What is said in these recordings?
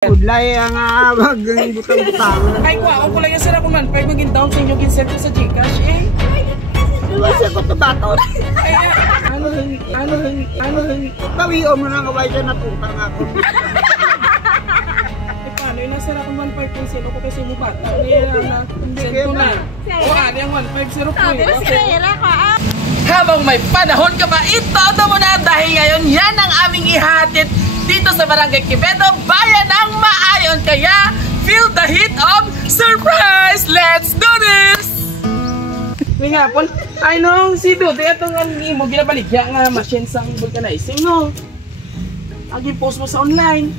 Udlay ang maging butang-butang. Ay, ako lang yung sarap man. Pwede maging down sa inyo ginsent sa Gcash eh. Iwasa ko ito bato. Ay, Bawion mo na kaway siya natutang ako. Eh, paano yung nasara ko 1.5 ko kasi mo bata? Hindi ko na. O, ano yung 1.50 po yun? Habang may panahon ka ba, itodo mo na dahil ngayon yan ang aming ihatid dito sa Barangay Quevedo, bayan ng Maayon. Kaya, feel the heat of surprise! Let's do this! May nga po, ay nung si Dude, itong mo ginabaligya nga machine sang vulcanizing, no? Agi-post mo sa online.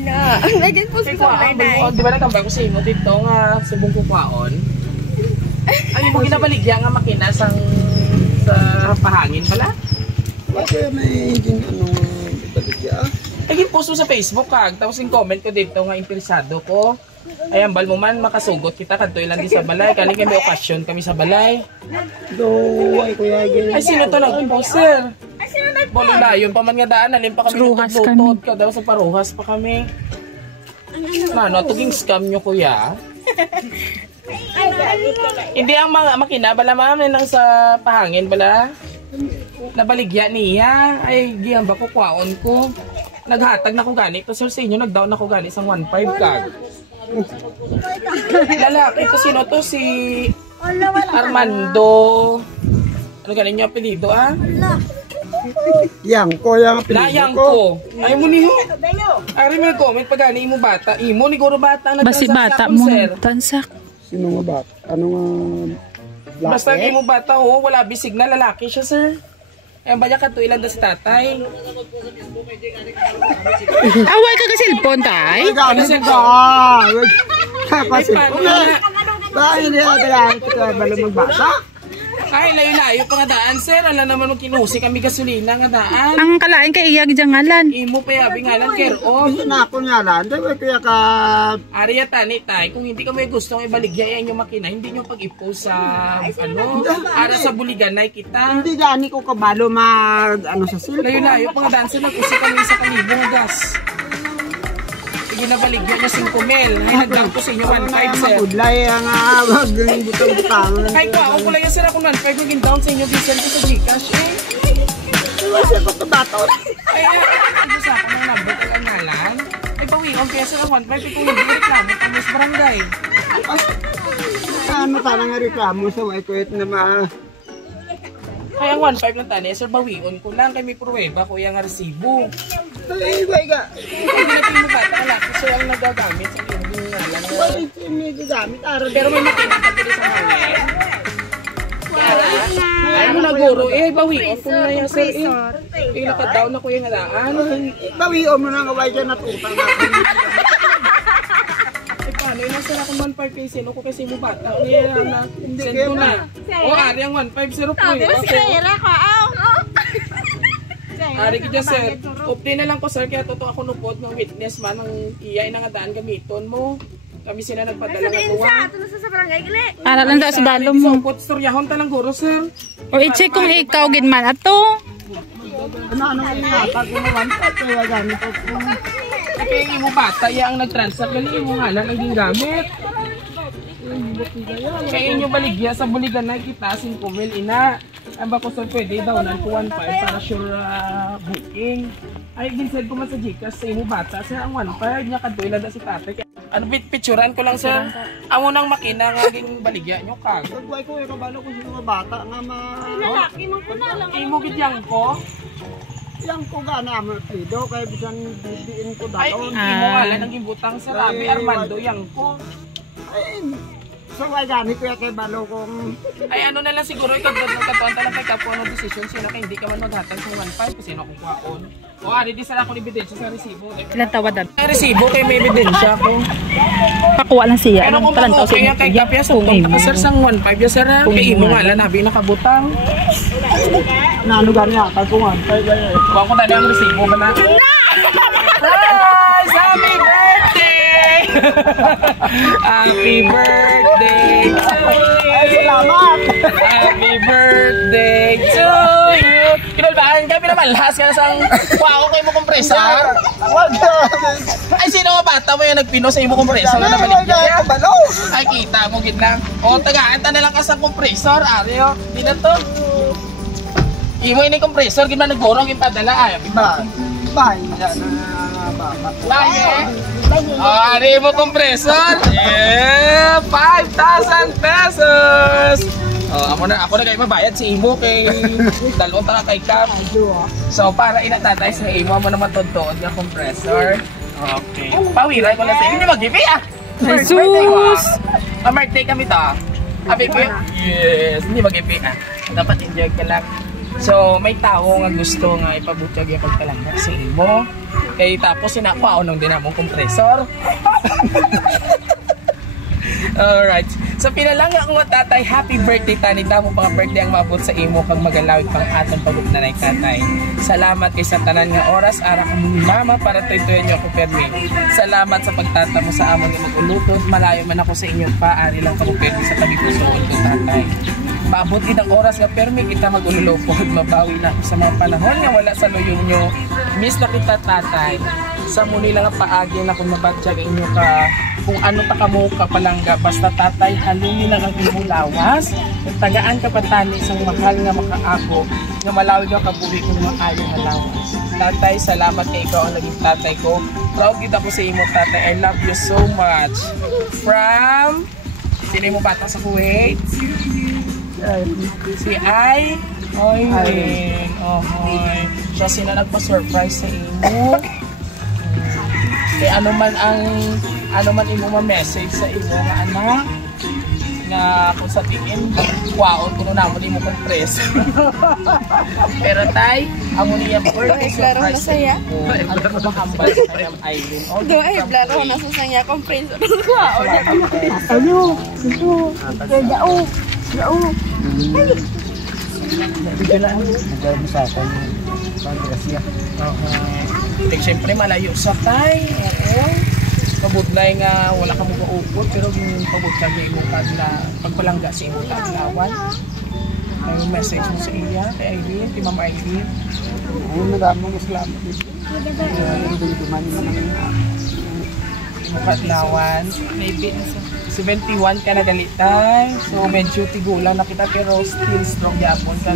Na, nag-post mo sa online na. Di ba nagkambay ko sa imo dito nga subong kukuhaon? Ay mo ginabaligya nga makina sang sa pahangin pala? Bakit may higing baligya? Nag-post mo sa Facebook kag, tapos yung comment ko dito nga interesado ko. Ay, ambal mo man, makasugot kita kadto ilang di sa balay. Kani kami may okasyon kami sa balay. Ay kuya gini. Ay, sino to nag-post, sir? Bolo layon pa man nga daan, alin pa kami tututod ka daw sa paruhas pa kami. Ano, tuging scam nyo kuya? Hindi ang mga makina, bala ma'am, nang sa pahangin, bala? Nabaligya niya. Ay, giyan ba ko kwaon ko? Naghatag na ko gani. Ito sir sa inyo, nagdaon na ko gani sa 1.5 kag. Lalaki, ito sino to? Si Armando. Ano ganin niyo apelido ah? Yang ko, yang apelido ko. Ay mo niyo. Ari mo comment pag gani mo bata. Imo ni guro bata ang basi bata mo transak. Sino nga bata? Ano nga? Basta di mo bata ho, wala bisig na lalaki siya sir. Ay, baya ka to ilan na si tatay. Away ka ka cellphone tay? Ay, gamit ka. Kapag cellphone na. Bakit hindi ako kailangan ito bala magbasa? Ay, layo-layo pa nga daan, sir. Alam naman nung kinusi kami gasolina nga daan. Ang kalain kay iyag diyang ngalan. Imo pa yabi ngalan, care-off. Gusto na ako ngalan. Dahil kaya ka... Ariya tani, tay. Kung hindi ka may gustong ibaligya yung makina, hindi nyo pag-ipost sa, ara sa buliganay kita. Hindi gani ko kabalo mag, sa cellphone. Layo-layo pa nga daan, sir. Nag-usi kami sa kalibo nga gas. Ginabaligyan niya 5 mil. Ay, nagdang ko sa inyo 1.5, sir. Udlay ang maging butang-butang. Ay, ako lang yung sir ako 1.5 maging down sa inyo. Bisan ko sa Gcash, eh. Iwasa ko ito bato. Ay, ano sa akin ang number ko lang ngalan? Ay, pawiwan kaya sir ang 1.5. Kung hindi reklamo ko mas barangay. Ano tanang nga reklamo sa Waikuit na Ay, ang 1.5 lang tani, sir, bawion ko lang. Kay may pruweba ko yung resibo. Ay, waiga. Kung ginapin mo bata, alaki, sir, ang nagagamit sa hindi ngalan. May gagamit. Pero may makina ka dito sa hangin. Ay, mo naguro. Eh, bawion ko na yan, sir. Eh, nakadown ako yung halaan. Bawion mo na kaway siya natutang ako. Paano yung nasa akong 1.5 kay sino ko kasi mo bata. Hindi send ko na. O, ari ang 1.50 po yun. Ari kita sir. Update na lang ko sir. Kaya totoo ako nupot ng witness man. Ang iyay na nga daan gamiton mo. Kami sila nagpadala nga tuwa. Para lang daw si balong mo. Upot storyahon talang guro sir. O i-check kung ikaw ginman ato. Ano nga yung pag gumawan pa. Kaya gamit ako. Kaya yung mo bata, yung nag-transact, gali yung ngalan ang gingamit. Kaya yung baligya sa buligan na kita, 5 mil ina. Ang ba ko sir, pwede daw ng 1.5 para sure booking. Ay, ginsend ko man sa Gcash sa imo bata. Sir, ang 1.5 niya kaduila na si tatay. Ano, picturean ko lang sir. Ang unang makina nga ging baligya nyo kag. Pagway ko, kabalo ko sino nga bata nga Lalaki mo ko na lang. Imo gidyang ko. Yang ko gana mo pido kay bisan bibiin ko Ay, daon. hindi mo alam ang ibutang sa Rabi Armando yang ko. Ay, so why gani ko kay balo kong Ay, ano na lang siguro, ikaw katuan talang kay kapo ano decision sila kay hindi ka man maghatag sa 1.5 kasi sino kung kwaon. O, ari di sana ako ebidensya sa resibo. Ilan tawad na? Sa resibo kay may ebidensya ko. Pakuha lang siya. Pero kung talantaw okay kay kapya sa utong ka sir sang 1.5 ya sir ha. Kay imo nga lang nabi nakabutang. nano gani ata ko man. Kuha ko tali ang resibo ba na? Guys, happy birthday! Happy birthday to you! Ay, salamat! Happy birthday to you! Kinalbahan kami naman! malhas ka na sang wow kayo mo kompresor. Wag ka. Ay, sino nga bata mo yung nagpino sa imo kompresor na nabalik niya? Ay, kita mo gid lang. O, tagaan ta na lang ka sa kompresor, Aryo. Di na to. Imo ini kompresor gid man nagborong yung padala ay. Bye. Bye. Ari mo kompresor. Yeah, 5,000 pesos. Oh, ako na kayo mabayad si imo kay dalawang ta kay Cap. So para ina tatay sa imo mo na matutuod nga kompresor. Okay. Pawiray ko na sa inyo mag-giveaway ah. Jesus! Ma-birthday kami to. Happy birthday. Yes, hindi mag-giveaway ah. Dapat enjoy ka lang. So, may tao nga gusto nga ipabutyag yung pagkalangak sa imo. Kaya tapos sinakwaon ng dinamong kompresor. Alright. So, pinalanga ko nga tatay, happy birthday tani. Damo pang birthday ang mabot sa imo kag magalawig pang atong pagod na nay tatay. Salamat kay sa tanan nga oras ara ka ni mama para tuytuyan niyo ako permi. Salamat sa pagtatamo sa amon nga magulutod. Malayo man ako sa inyong paari lang ka mo permi sa tabi pusoon ko tatay. Maabot kitang oras nga permi kita magululupod, mabawi na sa mga panahon nga wala sa luyong nyo. Miss na kita tatay. Sa muli lang nga paagi na kung mabatsyag inyo ka kung ano ta kamo kapalangga basta tatay halumi lang ang imong lawas. Tagaan ka patani sa mahal nga makaako nga malawig nga kabuhi kung maayo nga lawas. Tatay, salamat kay ikaw ang naging tatay ko. Proud kita ko sa imo tatay. I love you so much. From sino mo bata sa Kuwait? Si Ay Oy. Ohoy. So sino nagpa-surprise sa imo? Ano man imo ma-message sa imo nga anak nga kung sa tingin kwaon kuno namo imo kompres. Pero tay, amo niya birthday surprise sa iya. Ano ko ba hambal sa kanyang Aileen? Do ay blaro na sa sanya kompres. Kwaon niya. Ano? Dao. Bigyan na ako. Nagawin sa akin. Pag-grasya. Siyempre malayo sa tay. Oo. Pabudlay nga wala ka mo maupot pero yung pabudlay nga imo kadla pagpalangga sa imo kadlawan. Ay message mo sa iya kay Aileen, kay Ma'am Aileen. Oo, maraming salamat dito. Duman naman Imo kadlawan. Maybe 71 ka na dalitay. So medyo tigulang na kita pero still strong yapon ka.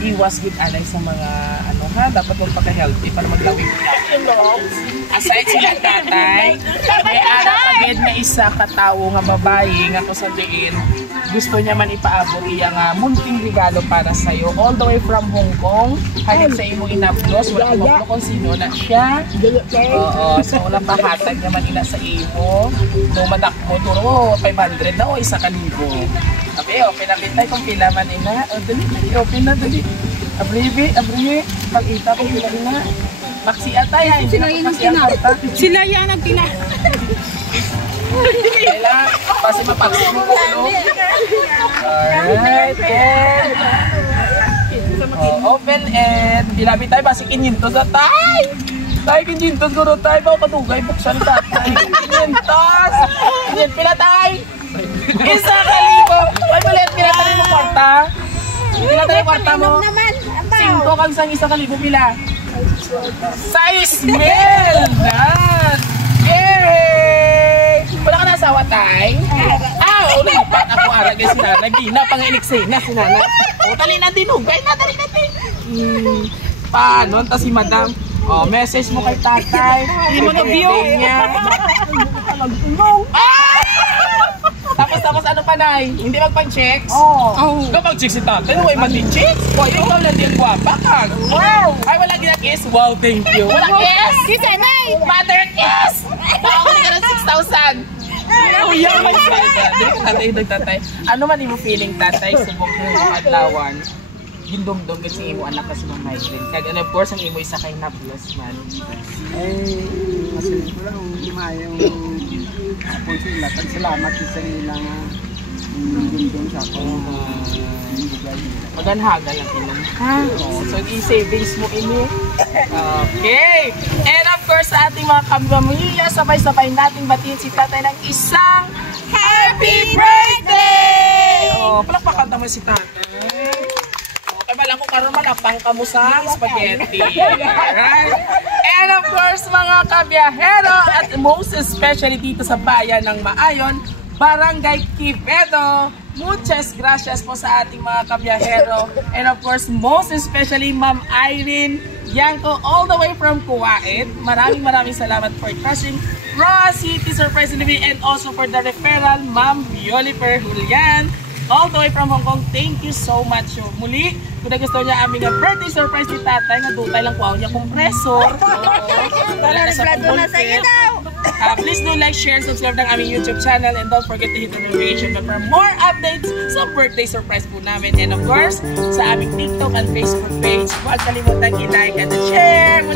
Iwas gid alay sa mga ano ha, dapat magpaka-healthy para maglawig. Aside sila tatay, may ara pagid na isa ka tawo nga babae nga ko sa diin gusto niya man ipaabot iya nga munting regalo para sa iyo all the way from Hong Kong hanggang sa imong inaplos wala ko maplo kung sino na siya. Oo, so wala pahatag naman ina sa imo. So madakmo turo 500 na o 1,000. Okay, open na bitay kung pila man ina. O dali, open na dali. Abribe, pag-ita kung pila ina. Maxi atay ha, hindi na maxi atay. Sila yan ang tina. Kaya, kasi mapaksi mo po, no? Alright, and open and bilabi tayo, basi 500 na tayo. Tayo 500 guro tayo, baka katugay, buksan tayo. 500! Pila tayo? 1,000! Ay, malit, pila tayo mo kwarta? Pila tayo kwarta mo? 5 kang sang 1,000 pila. 6,000! Yay! Wala ka na asawa tay? Ulipat ako aragay si Nana. Gina, pang-iliksin na si Nana. O, tali na dinugay na, tali natin. Paano? Ta si Madam. O, message mo kay tatay. Hindi mo na-view. Tapos ano pa, Nay? Hindi magpag-checks? Oo. Kapag-checks si tatay, huwag mag-checks. Huwag ikaw lang din guwapa ka. Wow! Ay, wala gina-kiss? Wow, thank you. Wala kiss? Kiss eh, Nay! Mother kiss! Nakakuli ka ng 6,000. Yan, may tatay. Ano man yung feeling, tatay, subok ng adlawan? Gindumdum kasi imo anak kasi ng migraine. Kaya of course, ang imo isa kay Naples man. Ay, masalit ko lang umayong hapon sila. Salamat sa nila nga dum sa ako. Maganhaga lang ilang. So, i-savings mo ini. Okay! And of course, sa ating mga kamamilya, sabay-sabay nating batiin si tatay ng isang Happy Birthday! Palakpakan naman si tatay. kay balang ko karon malapang ka mo sa spaghetti. Alright? And of course, mga kabiyahero, at most especially dito sa bayan ng Maayon, Barangay Quevedo, muchas gracias po sa ating mga kabiyahero. And of course, most especially Ma'am Irene Yanko all the way from Kuwait. Maraming salamat for trusting Roa City Surprise Delivery and also for the referral, Ma'am Violifer Julian all the way from Hong Kong. Thank you so much. So, muli, kung gusto niya aming birthday surprise ni tatay, nga dutay lang po niya kompresor. Please do like, share, subscribe ng aming YouTube channel and don't forget to hit the notification bell for more updates sa birthday surprise po namin. And of course, sa aming TikTok and Facebook page. Huwag kalimutan i-like and share.